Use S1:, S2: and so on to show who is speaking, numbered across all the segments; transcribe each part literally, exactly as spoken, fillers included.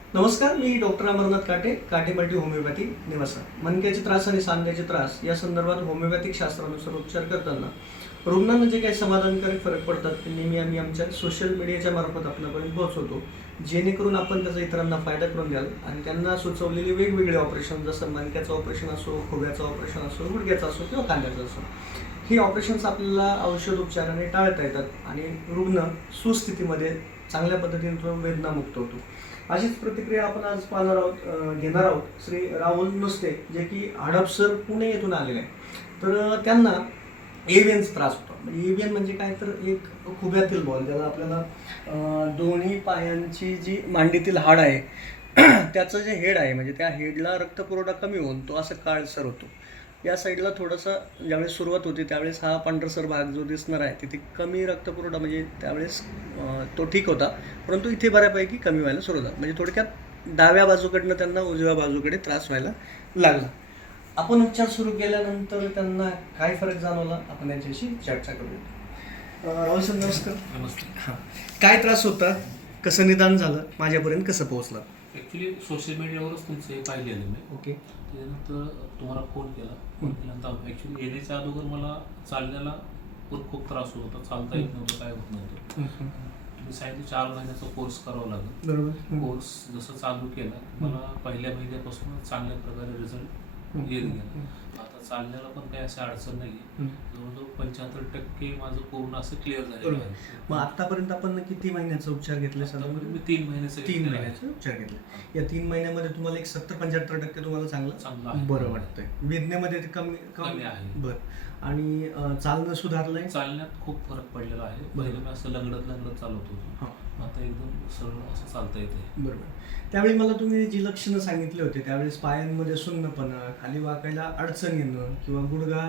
S1: नमस्कार, मी डॉक्टर अमरनाथ काटे, काटे मल्टी होमिओपॅथी निवासा. मणक्याचे त्रास आणि सांध्याचे त्रास या संदर्भात होमिओपॅथिक शास्त्रानुसार उपचार करताना रुग्णांना जे काही समाधानकारक फरक पडतात ते नेहमी आम्ही आमच्या सोशल मीडियाच्या मार्फत आपल्यापर्यंत पोहोचवतो, जेणेकरून आपण त्याचा इतरांना फायदा करून द्याल आणि त्यांना सुचवलेली वेगवेगळे ऑपरेशन, जसं मणक्याचं ऑपरेशन असो, खोब्याचं ऑपरेशन असो, गुडघ्याचं असो किंवा खांद्याचं असो, ही ऑपरेशन्स आपल्याला औषध उपचाराने टाळता येतात आणि रुग्ण सुस्थितीमध्ये चांगल्या पद्धतीने तो वेदनामुक्त होतो. अशीच प्रतिक्रिया आपण आज पाहणार आहोत घेणार आहोत श्री राहुल नुसते, जे की हडपसर पुणे येथून आलेले आहे. तर त्यांना एव्हियनचा त्रास होतो. म्हणजे एव्हियन म्हणजे काय, तर एक खुब्यातील बॉल, ज्याला आपल्याला दोन्ही पायांची जी मांडीतील हाड आहे त्याचं जे हेड आहे, म्हणजे त्या हेडला रक्तपुरवठा कमी होऊन तो असं काळसर होतो. या साईडला थोडासा ज्यावेळेस सुरुवात होती त्यावेळेस हा पांढरसर भाग जो दिसणार आहे तिथे कमी रक्तपुरवठा, म्हणजे त्यावेळेस तो ठीक होता, परंतु इथे बऱ्यापैकी कमी व्हायला सुरू झाला. म्हणजे थोडक्यात डाव्या बाजूकडनं त्यांना उजव्या बाजूकडे त्रास व्हायला लागला. आपण उपचार सुरू केल्यानंतर त्यांना काय फरक जाणवला, आपण याच्याशी चर्चा करूया. राहुल सर, नमस्कार.
S2: नमस्कार.
S1: हां, काय त्रास होता, कसं निदान झालं, माझ्यापर्यंत कसं पोहोचलं?
S2: ॲक्च्युली सोशल मीडियावरच तुमचं हे पाहिलेलं मी.
S1: ओके.
S2: त्याच्यानंतर तुम्हाला फोन केला. फोन केल्यानंतर ॲक्च्युली येण्याच्या अगोदर मला चालण्याला पण खूप त्रास होत होता, चालता येत नव्हतं, काय होत नव्हतं. मी सांगितलं चार महिन्याचा कोर्स करावा लागेल.
S1: बरोबर.
S2: कोर्स जसं चालू केला मला पहिल्या महिन्यापासून चांगल्या प्रकारे रिझल्ट येत गेला. आता चालण्याला पण काही अशी अडचण नाही. जवळजवळ पंच्याहत्तर टक्के माझं पूर्ण असं क्लिअर झालेलं आहे.
S1: मग आतापर्यंत आपण किती महिन्याचा उपचार घेतले? साधारण
S2: मी तीन महिन्याचा
S1: तीन महिन्याचा उपचार घेतला. या तीन महिन्यामध्ये तुम्हाला एक सत्तर पंच्याहत्तर टक्के तुम्हाला चांगलं
S2: चांगलं
S1: बरं वाटतंय. वेदनेमध्ये ते कमी
S2: कमी आहे.
S1: बरं. आणि चालणं सुधारलंय?
S2: चालण्यात खूप फरक पडलेला आहे. पहिले मी असं लंगडत लंगडत चालत होतो, आता एकदम सरळ असं चालता येते.
S1: बरोबर. त्यावेळी मला तुम्ही जी लक्षणं सांगितली होते, त्यावेळेस पायांमध्ये सुन्नपणा, खाली वाकायला अडचण येणं किंवा गुडघा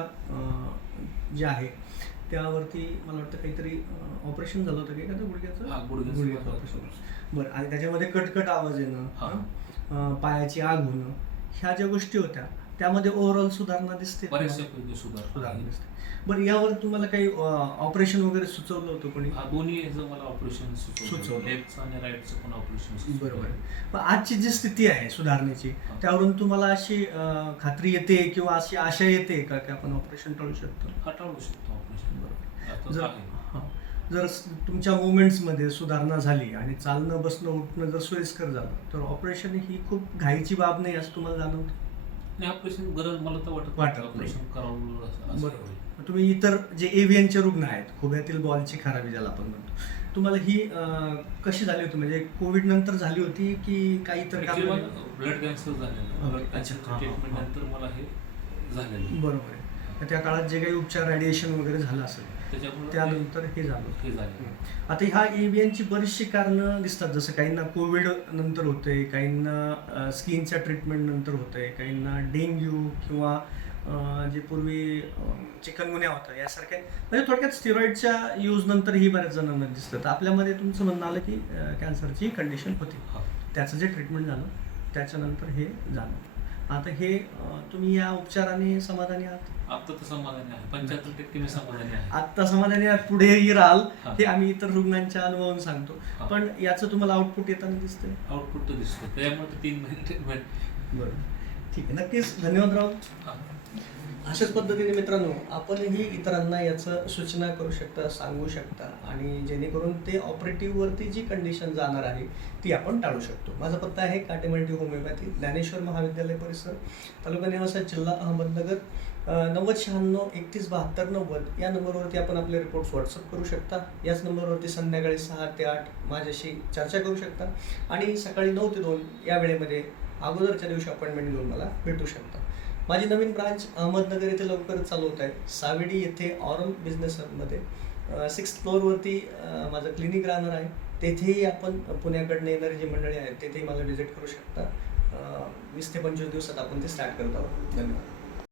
S1: जे आहे त्यावरती मला वाटतं काहीतरी ऑपरेशन झालं होतं की एखादं गुडघ्याचं गुडघ्याचं ऑपरेशन. बरं. आणि त्याच्यामध्ये कटकट आवाज येणं, पायाची आग होणं, ह्या ज्या गोष्टी होत्या त्यामध्ये ओव्हरऑल सुधारणा दिसते,
S2: बऱ्याचशा सुधारणा
S1: दिसते. बरं, यावर तुम्हाला काही ऑपरेशन वगैरे सुचवलं होतं कोणी?
S2: दोन्ही मला ऑपरेशन सुचवलं, लेफ्टचं आणि राईटचं पण ऑपरेशन.
S1: बरोबर. पण आजची जी स्थिती आहे सुधारण्याची, त्यावरून तुम्हाला अशी खात्री येते किंवा अशी आशा येते का की आपण ऑपरेशन टाळू शकतो?
S2: हा, टाळू शकतो ऑपरेशन. बरोबर.
S1: जर हां जर तुमच्या मुवमेंट्समध्ये सुधारणा झाली आणि चालणं बसणं उठणं जर सोयीस्कर झालं, तर ऑपरेशन ही खूप घाईची बाब नाही असं तुम्हाला जाणवतं?
S2: नाही, ऑपरेशन गरज मला तर वाटत
S1: वाटत
S2: ऑपरेशन करावं.
S1: बरोबर. तुम्ही इतर जे एव्हियनचे रुग्ण आहेत, खोब्यातील बॉलची खराबी ज्याला आपण म्हणतो, तुम्हाला ही कशी झाली होती? म्हणजे कोविड नंतर झाली होती की काही इतर
S2: ब्लड कॅन्सर झालेलं, ब्लड कॅन्सरच्या ट्रीटमेंट नंतर मला हे झालेलं.
S1: बरोबर आहे. त्या काळात जे काही उपचार रेडिएशन वगैरे झालं असेल
S2: त्याच्यामुळे
S1: त्यानंतर हे झालं
S2: हे झालं.
S1: आता ह्या एव्हियनची बरीचशी कारणं दिसतात, जसं काहींना कोविड नंतर होतंय, काहींना स्किनच्या ट्रीटमेंट नंतर होतंय, काहींना डेंग्यू किंवा जे पूर्वी चिकनगुन्या होता यासारख्या, म्हणजे थोडक्यात स्टिरॉइडच्या यूज नंतर ही बऱ्याच जणांना दिसतं. तर आपल्यामध्ये तुमचं म्हणणं आलं की कॅन्सरची कंडिशन होती, त्याचं जे ट्रीटमेंट झालं त्याच्यानंतर हे झालं. आता हे तुम्ही या उपचाराने समाधानी आहात?
S2: आता तर समाधानी आहे, पंच्याहत्तर टक्के मी समाधानी आहे.
S1: आता समाधानी आहात, पुढेही राहाल हे आम्ही इतर रुग्णांच्या अनुभवावरून सांगतो. पण याचं तुम्हाला आउटपुट येताना दिसतंय?
S2: आउटपुट तर दिसतं, त्यामुळे तीन महिने ट्रीटमेंट.
S1: बरं, ठीक आहे. नक्कीच धन्यवाद राहुल. अशाच पद्धतीने मित्रांनो, आपणही इतरांना याचं सूचना करू शकता, सांगू शकता आणि जेणेकरून ते ऑपरेटिव्हवरती जी कंडिशन जाणार आहे ती आपण टाळू शकतो. माझा पत्ता आहे काटे मल्टी होमिओपॅथी, ज्ञानेश्वर महाविद्यालय परिसर, तालुका नेवासा, जिल्हा अहमदनगर. नव्वद शहाण्णव एकतीस बहात्तर नव्वद या नंबरवरती आपण आपले रिपोर्ट्स व्हॉट्सअप करू शकता. याच नंबरवरती संध्याकाळी सहा ते आठ माझ्याशी चर्चा करू शकता आणि सकाळी नऊ ते दोन या वेळेमध्ये अगोदरच्या दिवशी अपॉइंटमेंट घेऊन मला भेटू शकता. माझी नवीन ब्रांच अहमदनगर येथे लवकरच चालू होत आहे. सावेडी येथे ऑरम बिझनेस हबमध्ये सिक्स्थ फ्लोअरवरती माझं क्लिनिक राहणार आहे. तेथेही आपण पुण्याकडनं येणारी जी मंडळी आहेत तेथेही मला व्हिजिट करू शकता. वीस ते पंचवीस दिवसात आपण ते स्टार्ट करत आहोत. धन्यवाद.